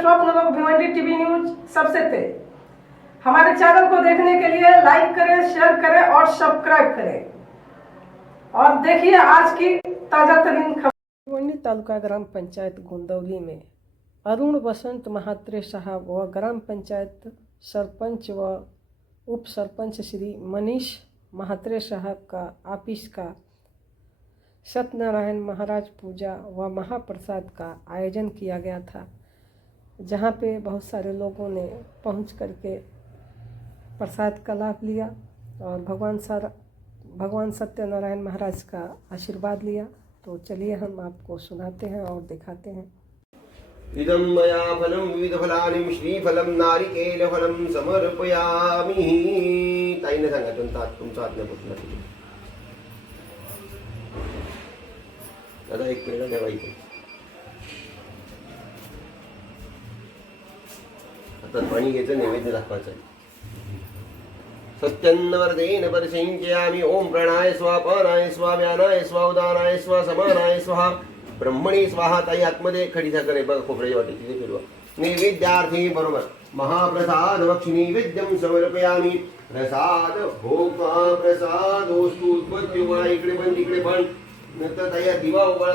स्वप्न लोक Bhiwandi TV news सबसे तेज। हमारे चैनल को देखने के लिए लाइक करें, शेयर करें और सब्सक्राइब करें। और देखिए आज की ताज़ा तरीन खबर। भिवंडी तालुका ग्राम पंचायत गोंदवली में अरुण बसंत महात्रे साहब व ग्राम पंचायत सरपंच व उप सरपंच श्री मनीष महात्रे साहब का ऑफ़िस का सत्यनारायण महाराज पूजा व महाप्रसाद का आयोजन किया गया था। जहाँ पे बहुत सारे लोगों ने पहुँच करके प्रसाद का लाभ लिया और भगवान सर, भगवान सत्यनारायण महाराज का आशीर्वाद लिया। तो चलिए हम आपको सुनाते हैं और दिखाते हैं। इदं मया फलं विविधफलानि श्रीफलं नारिकेलफलं समर्पयामि। एक मिनिट द्या बाई आता पाणी घ्यायचं नैवेद्य दाखवायचं. आहे सत्यन्नवर्धेन परिसंख्यामि ओम प्रणाय स्वा पानाय स्वा व्यानाय स्वा उदानाय स्वा समानाय स्वाहा ब्रह्मणी स्वाहा ताई आतमध्ये खडी साखर आहे. बघा खोबऱ्याची वाटी तिथे फिरवा. नैवेद्यार्थी बरोबर. महाप्रसाद वक्षी नैवेद्यम समर्पयामी. प्रसाद भोग प्रसाद वस्तू उत्पत्ती इकडे पण तिकडे पण नंतर दिवा उभारा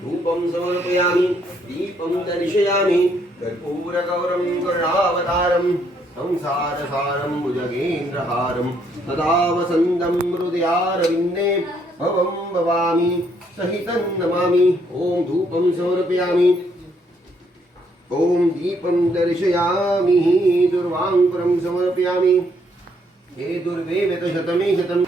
धूपं समर्पयामि दीपं दर्शयामि दर्शयामी कर्पूर गौरम करुणावतारम संसारसारं भुजगेन्द्रहारं सदा वसन्तं हृदयारविन्दे भवं भवामि सहितं नमामि ॐ धूपं समर्पयामि ॐ दीपं दर्शयामि दुर्वाङ्कुरं समर्पयामि हे दुर्वे शतमे शतम्।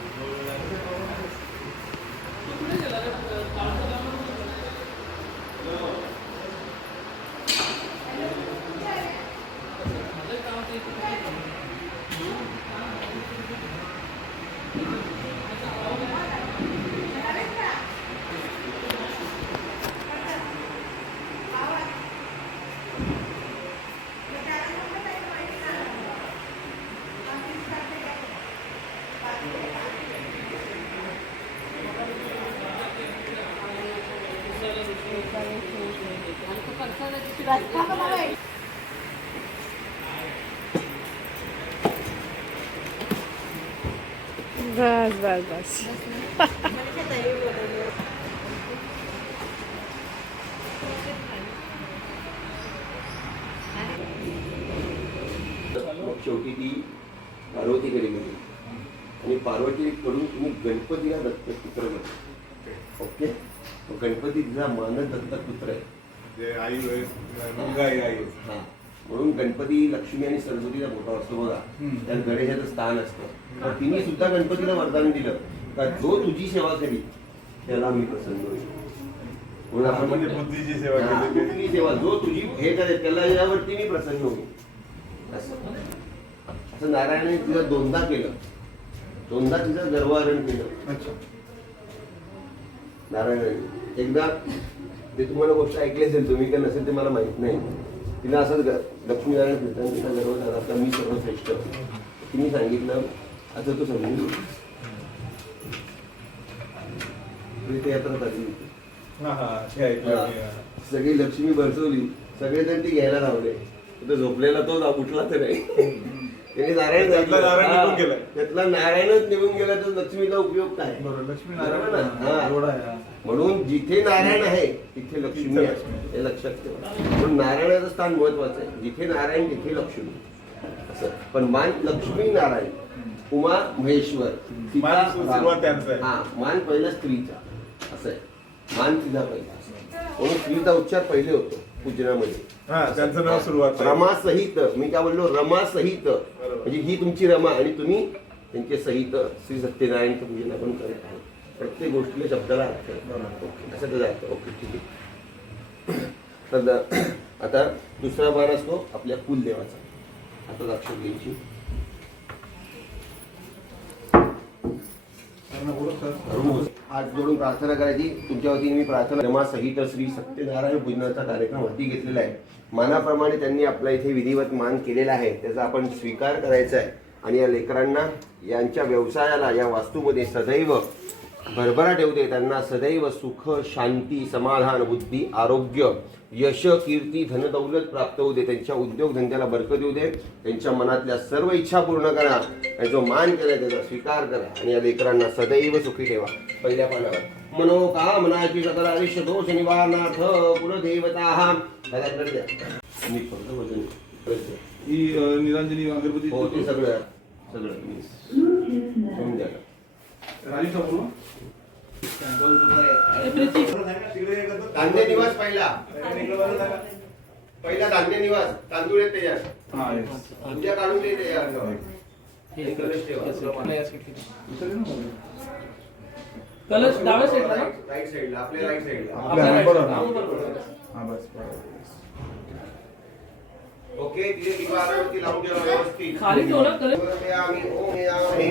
बस बस बस। शेवटी ती पार्वतीकडे गेली आणि पार्वतीकडून तुम्ही गणपतीला ओके? गणपती तिचा मानस दत्तपुत्र आहे आई हा. म्हणून गणपती लक्ष्मी आणि सरस्वतीचा मोठा असतो बघा. त्यात गणेशाचं स्थान असतं. तर तिने सुद्धा गणपतीला वरदान दिलं. का जो तुझी सेवा करी त्याला मी प्रसन्न होईल. म्हणून आपण म्हणजे बुद्धीची सेवा केली. सेवा. जो तुझी हे करेल त्याला यावरती मी प्रसन्न होईल. असं. असं नारायणाने तिला दोनदा केलं. दोनदा तिचं गर्वहरण केलं. अच्छा नारायणाने एकदा ते तुम्हाला गोष्ट ऐकली असेल तुम्ही का नसेल ते मला माहीत नाही. तिला असंच लक्ष्मीनारायण कीर्तन गर्व झाला का मी सर्वश्रेष्ठ. तिने सांगितलं असं तू समजून. सगळी लक्ष्मी बरसवली सगळेजण ती घ्यायला लावले तो झोपलेला तो उठला तर नाही. त्याने नारायण त्यातला. नारायण निघून हा. गेलाय. त्यातला नारायणच निघून गेला तर लक्ष्मीचा उपयोग काय बरोबर लक्ष्मी बरोबर ना? नारायण. एवढा आहे. म्हणून जिथे नारायण आहे तिथे लक्ष्मी आहे. हे लक्षात ठेवा म्हणून नारायणाचं स्थान महत्वाचं आहे जिथे नारायण तिथे लक्ष्मी असं पण मान लक्ष्मी नारायण उमा महेश्वर सीता, मान सु- राम. सुरुवात त्यांचं आहे. हा मान पहिला स्त्रीचा असं आहे मान तिचा पहिला म्हणून स्त्रीचा उच्चार पहिले होतो पूजनामध्ये. हा त्यांचं नाव सुरुवात. रमा सहित मी काय बोललो? रमा सहित. म्हणजे ही तुमची रमा आणि तुम्ही त्यांचे सहित श्री सत्यनारायणचं पूजन आपण करत आहोत. प्रत्येक गोष्टीला शब्दाला अर्थ आहे. ओके असं त्याचा अर्थ ओके ठीक आहे. तर आता दुसरा मान असतो आपल्या कुलदेवाचा. आता लक्षात घ्यायची. आज जोडून प्रार्थना करायची. तुमच्या वतीने मी प्रार्थना रमा सहित श्री सत्यनारायण पूजनाचा कार्यक्रम हाती घेतलेला आहे. मानाप्रमाणे त्यांनी आपला इथे विधिवत मान केलेला आहे. त्याचा आपण स्वीकार करायचा आहे. आणि या लेकरांना यांच्या व्यवसायाला या वास्तूमध्ये सदैव भरभरा ठेवते त्यांना सदैव सुख शांती समाधान बुद्धी आरोग्य यश कीर्ती धनदौलत प्राप्त होते त्यांच्या उद्योगधंद्याला बरकत येऊ दे. त्यांच्या मनातल्या सर्व इच्छा पूर्ण करा. आणि जो मान केलाय त्याचा स्वीकार करा. आणि या लेकरांना सदैव सुखी ठेवा. पहिल्या पानावर. मनोकामनाची सकल आयुष्य दोष निवारणार्थ कुलदेवता मी फक्त वजन. ही अं, निरंजनी अगरबत्ती हो ते सगळं सगळं मी धान्य निवास पहिला. पहिला धान्य निवास. तांदूळ आहेत त्याच्यात हा उद्या काढून दे कलश डाव्या साईडला राईट साईडला आपल्या राईट साईडला. हा. ओके तिथे दिवा अगरबत्ती लावून ठेवा व्यवस्थित. खाली ठेव ना कलश ओम ओम. यामी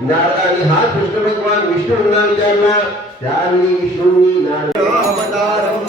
नारदाने कृष्ण भगवान विष्णूंना विचारला. त्यावेळी विष्णूंनी नारदावतारं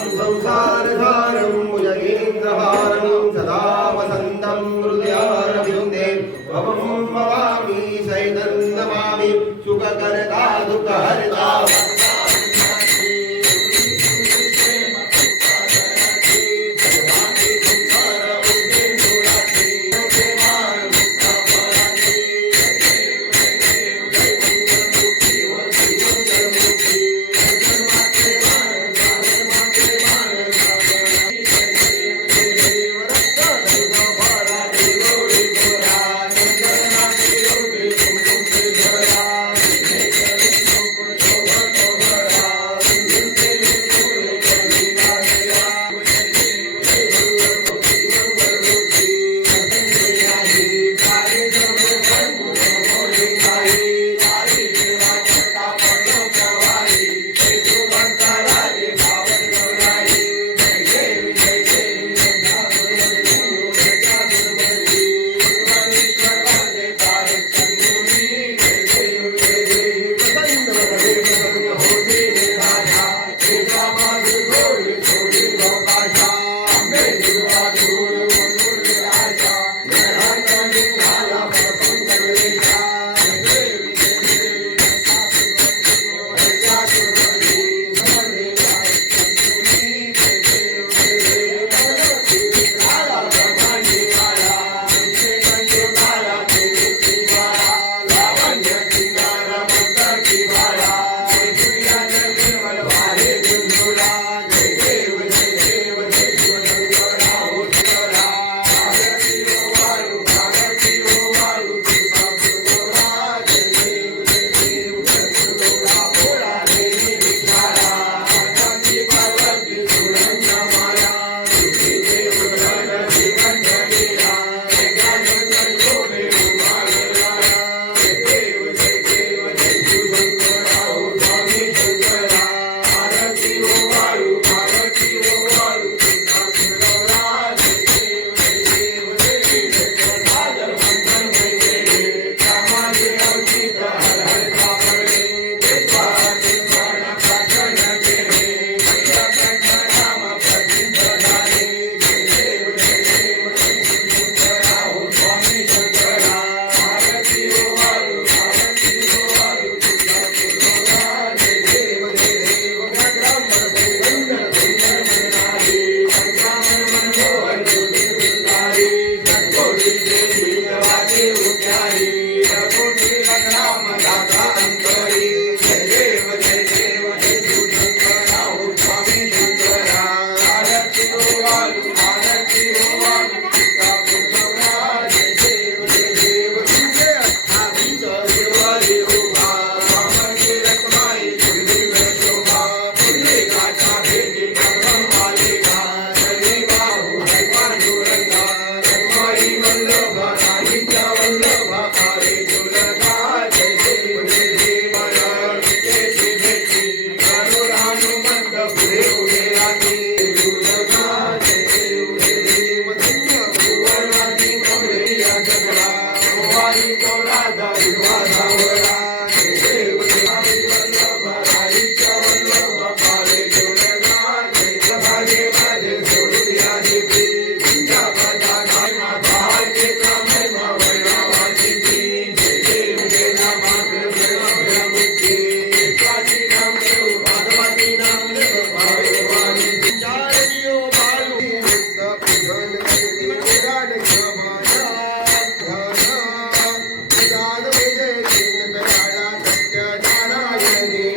Amen.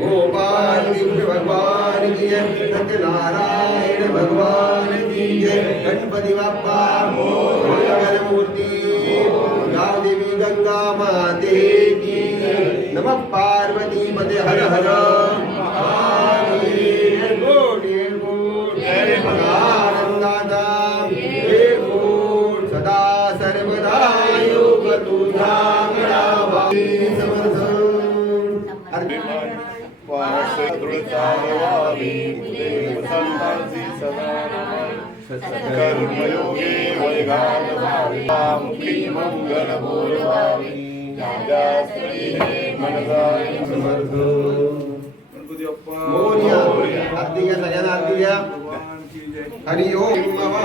गोपाल कृष्ण भगवान की जय सत्यनारायण भगवान की जय गणपति बाप्पा मंगल मूर्ति गाव देवी गंगा माते की नम नमः पार्वती पते हर हर महादेव गोडे कर्मयोगे बाप्पा मोर्या। आरती घ्या सगळ्यांना आरती घ्या भगवान की जय हरि ओम। नमः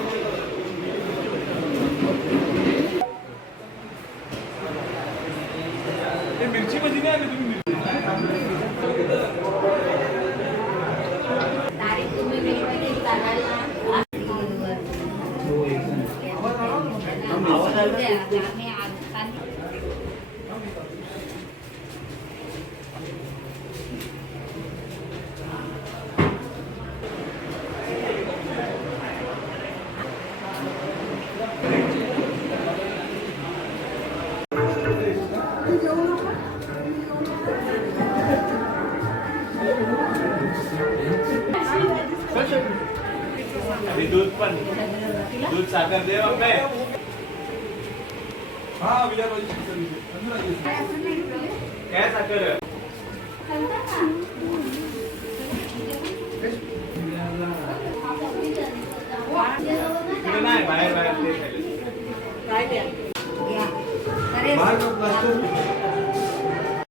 आणि दूध पण. दूध साखर दे बापे. हा विचार काय साखर? नाही बाहेर बाहेर बाहेर